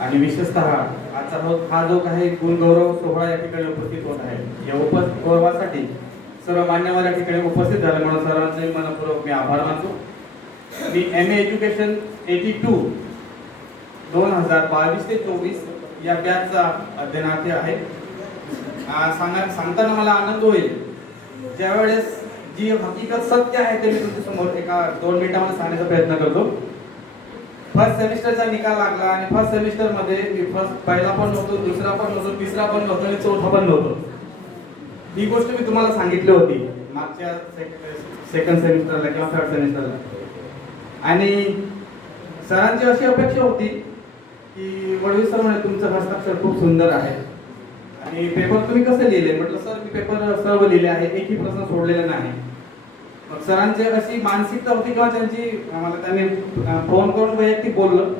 आणि विशेषतः आजचा हा जो काही गुणगौरव सोहळा या ठिकाणी उपस्थित होत आहे, या उपगौरवासाठी सर्व मान्यवर या ठिकाणी उपस्थित झाले म्हणून सर्वांचे मनपूर्वक मी आभार मानतो. मी MA एज्युकेशन 82 2022 ते 24 या बॅचचा अध्ययनार्थी आहे. सांगताना मला आनंद होईल ज्यावेळेस जी हकीकत सत्य आहे ते मी तुमच्यासमोर एका 2 मिनिटांमध्ये सांगण्याचा प्रयत्न करतो. फर्स्ट सेमिस्टरचा निकाल लागला आणि फर्स्ट सेमिस्टर मध्ये मी पहिला पण नव्हतो, दुसरा पण नव्हतो, तिसरा पण नव्हतो आणि चौथा पण नव्हतो. ही गोष्ट मी तुम्हाला सांगितली होती मागच्या सेकंड सेमिस्टरला किंवा थर्ड सेमिस्टरला. आणि सरांची अशी अपेक्षा होती की वडवी सर म्हणे तुमचं हस्ताक्षर खूप सुंदर आहे आणि पेपर तुम्ही कसे लिहिले. म्हटलं सर मी पेपर सर्व लिहिले आहे, एकही प्रश्न सोडलेला नाही. मग सरांची अशी मानसिकता होती किंवा त्यांनी फोन करून वैयक्तिक बोललं,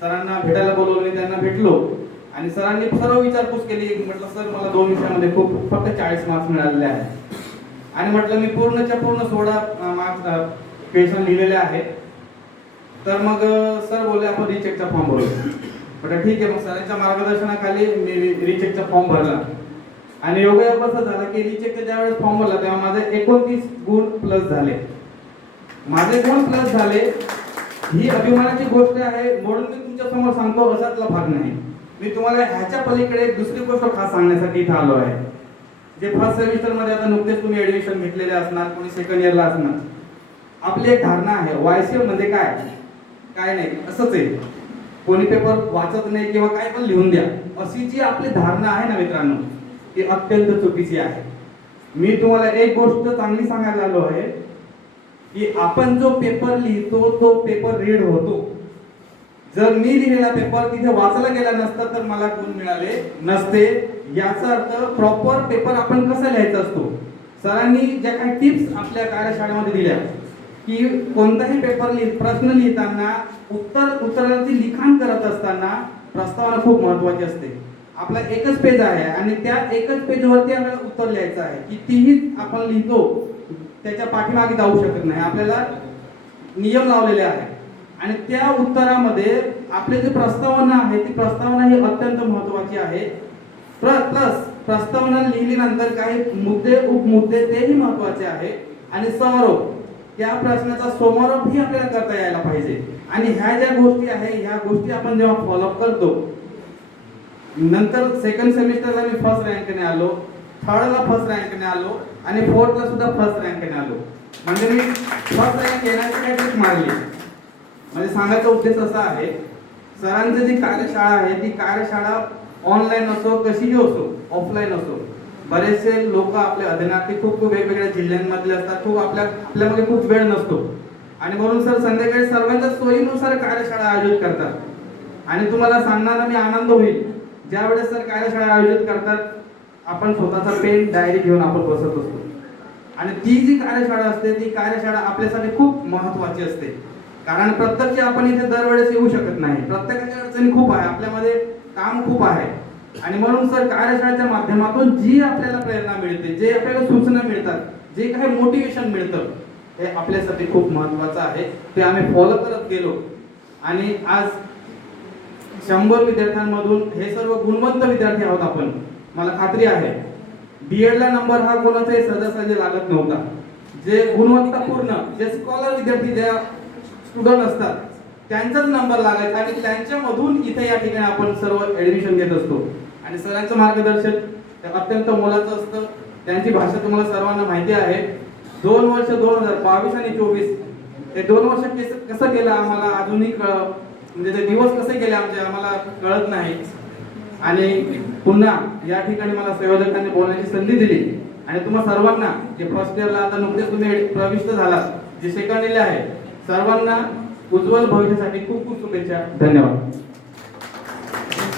सरांना भेटायला बोलवलं, मी त्यांना भेटलो आणि सरांनी सर्व विचारपूस केली. म्हटलं सर मला 2 विषयामध्ये फक्त 40 मार्क्स मिळालेले आहेत आणि म्हटलं मी पूर्णच्या पूर्ण 16 मार्क्स क्वेश्चन लिहिलेले आहेत. तर मग सर बोलले आपण रिचेकचा फॉर्म भरू. म्हटलं ठीक आहे. मग सरांच्या मार्गदर्शनाखाली मी रिचेकचा फॉर्म भरला आणि योगायोग असं झालं की रिचेकचा ज्यावेळेस फॉर्म भरला तेव्हा माझे 29 गुण प्लस झाले. माझे गुण प्लस झाले ही अभिमानाची गोष्ट आहे. म्हणून मी तुमच्या समोर सांगतो असातला भाग नाही. मी तुम्हाला ह्याच्या पलीकडे एक दुसरी गोष्ट खास सांगण्यासाठी इथे आलो आहे. जे फर्स्ट सेमिस्टर मध्ये आता नुकतेच तुम्ही ऍडमिशन घेतलेले असणार, कोणी सेकंड इयरला असणार. आपली एक धारणा आहे YCM म्हणजे काय नाही असंच आहे. कोणी पेपर वाचत नाही किंवा काय पण लिहून द्या अशी जी आपली धारणा आहे ना मित्रांनो, ती अत्यंत चुकीची आहे. मी तुम्हाला एक गोष्ट चांगली सांगायला आलो आहे की आपण जो पेपर लिहितो तो पेपर रीड होतो. जर मी लिहिलेला पेपर तिथे वाचला गेला नसता तर मला गुण मिळाले नसते. याचा अर्थ प्रॉपर पेपर आपण कसा लिहायचा असतो. सरांनी ज्या काही टिप्स आपल्या कार्यशाळेमध्ये दिल्या की कोणताही पेपर प्रश्न लिहिताना उत्तराची लिखाण करत असताना प्रस्तावना खूप महत्त्वाची असते. आपला एकच पेज आहे आणि त्या एकच पेजवरती आपल्याला उत्तर लिहायचं आहे. कितीही आपण लिहितो त्याच्या पाठीमागे जाऊ शकत नाही. आपल्याला नियम लावलेले आहे आणि त्या उत्तरामध्ये आपली जी प्रस्तावना आहे ती प्रस्तावना ही अत्यंत महत्त्वाची आहे. प्लस प्रस्तावना लिहिल्यानंतर काही मुद्दे उपमुद्दे तेही महत्त्वाचे आहे आणि समारोप, त्या प्रश्नाचा समारोप ही आपल्याला करता यायला पाहिजे. आणि ह्या ज्या गोष्टी आहे ह्या गोष्टी आपण जेव्हा फॉलोअप करतो, नंतर सेकंड सेमिस्टरला मी फर्स्ट रँकने आलो, थर्डला फर्स्ट रँकने आलो आणि फोर्थला सुद्धा फर्स्ट रँकने आलो. म्हणजे मी फर्स्ट रँक येण्याची काही ट्रिक मारली. म्हणजे सांगायचा उद्देश असा आहे, सरांची जी कार्यशाळा आहे ती कार्यशाळा ऑनलाईन असो कशीही असो, ऑफलाईन असो, बरेचसे लोक आपले अध्ययनार्थी खूप वेगवेगळ्या जिल्ह्यांमधले असतात. आपल्यामध्ये खूप वेळ नसतो आणि म्हणून सर संध्याकाळी सर्वांच्या सोयीनुसार कार्यशाळा आयोजित करतात. आणि तुम्हाला सांगण्याला मी आनंद होईल ज्या वेळेस सर कार्यशाळा आयोजित करतात आपण स्वतःचा पेन डायरी घेऊन आपण बसत असतो. आणि ती जी कार्यशाळा असते ती कार्यशाळा आपल्यासाठी खूप महत्त्वाची असते. कारण प्रत्यक्ष आपण इथे दरवेळेस येऊ शकत नाही. प्रत्येकाच्या अडचणी खूप आहे, आपल्यामध्ये काम खूप आहे आणि म्हणून सर कार्यशाळेच्या माध्यमातून जी आपल्याला प्रेरणा मिळते, जे आपल्याला सूचना मिळतात, जे काही मोटिवेशन मिळतं हे आपल्यासाठी खूप महत्त्वाचं आहे. ते आम्ही फॉलो करत गेलो आणि आज 100 विद्यार्थ्यांमधून हे सर्व गुणवंत विद्यार्थी आहोत आपण. मला खात्री आहे BEd ला नंबर हा कोणाचाही सहजासहजी लागत नव्हता. जे गुणवत्तापूर्ण जे स्कॉलर विद्यार्थी ज्या स्टुडंट असतात त्यांचाच नंबर लागायचा आणि त्यांच्यामधून इथे या ठिकाणी आपण सर्व ऍडमिशन घेत असतो. आणि सरांचं मार्गदर्शन अत्यंत मोलाचं असतं. त्यांची भाषा तुम्हाला सर्वांना माहिती आहे. 2 वर्ष 2022 आणि 24 ते 2 वर्ष कसं गेलं आम्हाला अजूनही म्हणजे ते दिवस कसे गेले आमचे आम्हाला कळत नाही. आणि पुन्हा या ठिकाणी मला संयोजकांनी बोलण्याची संधी दिली आणि तुम्हा सर्वांना जे फर्स्ट इयरला आता नुकतेच तुम्ही प्रविष्ट झालात, जे सेकंड इयरला आहे, सर्वांना उज्ज्वल भविष्यासाठी खूप खूप शुभेच्छा. धन्यवाद.